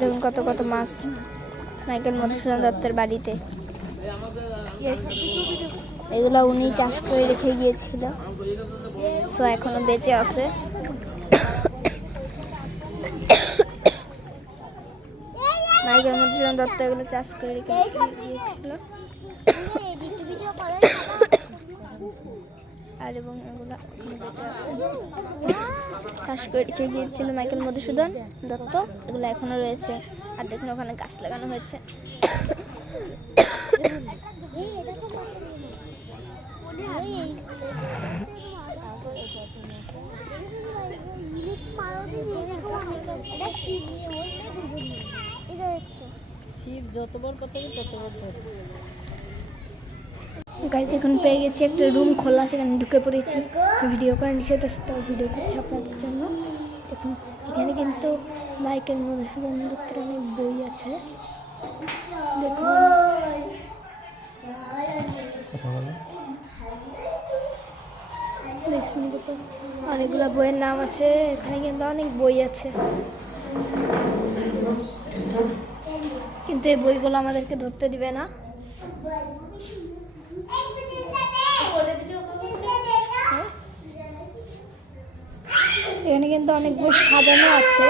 দেখুন কত কত মাছ মাইকেল মধুসূদন দত্তের বাড়িতে। এগুলো উনি চাষ করে রেখে গিয়েছিল, সো এখনো বেঁচে আছে। মাইকেল মধুসূদন দত্ত এগুলো চাষ করে রেখে গিয়েছিল আর এবং এগুলো বেঁচে আছে, চাষ করে রেখে গিয়েছিল মাইকেল মধুসূদন দত্ত। এগুলো এখনো রয়েছে। আর দেখুন ওখানে গাছ লাগানো হয়েছে। গাইজ এখন পেয়ে গেছি একটা রুম খোলা, সেখানে ঢুকে পড়েছি। ভিডিও করা নিষেধ আছে, তাও ভিডিও করছি আপনাদের জন্য। দেখুন এখানে কিন্তু মাইকেল মধুসূদন দত্তের অনেক বই আছে। দেখুন দেখছেন কত অনেকগুলো বইয়ের নাম আছে। এখানে কিন্তু অনেক বই আছে, কিন্তু এই বইগুলো আমাদেরকে ধরতে দিবে না। এখানে কিন্তু অনেক বই সাজানো আছে,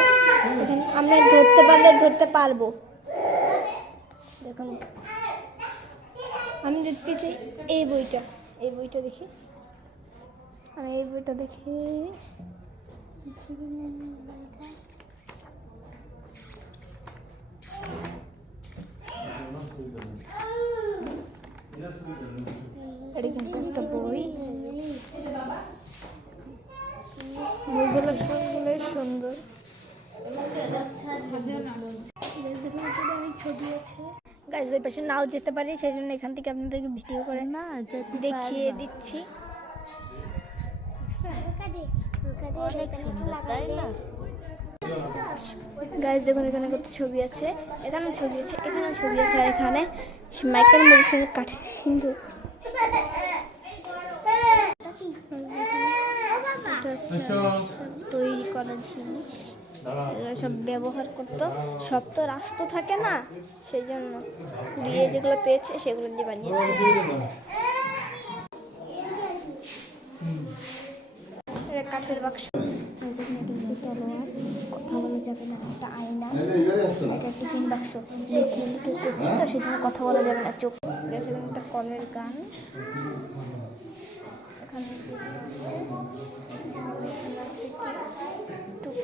এখানে আমরা ধরতে পারলে ধরতে পারবো। দেখুন আমি দেখতে চাই এই বইটা দেখি, আর এই বইটা দেখি। এটা কিন্তু একটা বই, বইগুলো সবগুলোই সুন্দর। অনেক ছবি আছে। গাইজ ওই পাশে নাও যেতে পারি, সেই জন্য এখান থেকে আপনাদেরকে ভিডিও করে না দেখিয়ে দিচ্ছি। গাইজ দেখুন এখানে কত ছবি আছে, এখানে ছবি আছে, এখানে ছবি আছে, আর এখানে মাইকেল মধুসূদন কাঠের সিন্ধুক তৈরি করার জিনিস, এগুলো সব ব্যবহার করতো। সব তো রাস্তা থাকে না, সেই জন্য দিয়ে যেগুলো পেয়েছে সেগুলো দিয়ে বানিয়েছে। কাঠের বাক্স, তলোয়ার, কথা বলা যাবে না, একটা আয়না, একটা টিফিন বাক্স, লিখে করছি তো সেই জন্য কথা বলা যাবে না, চোখ গেছে। একটা কলের গান, এখানে যেগুলো আছে, এখানে আছে কি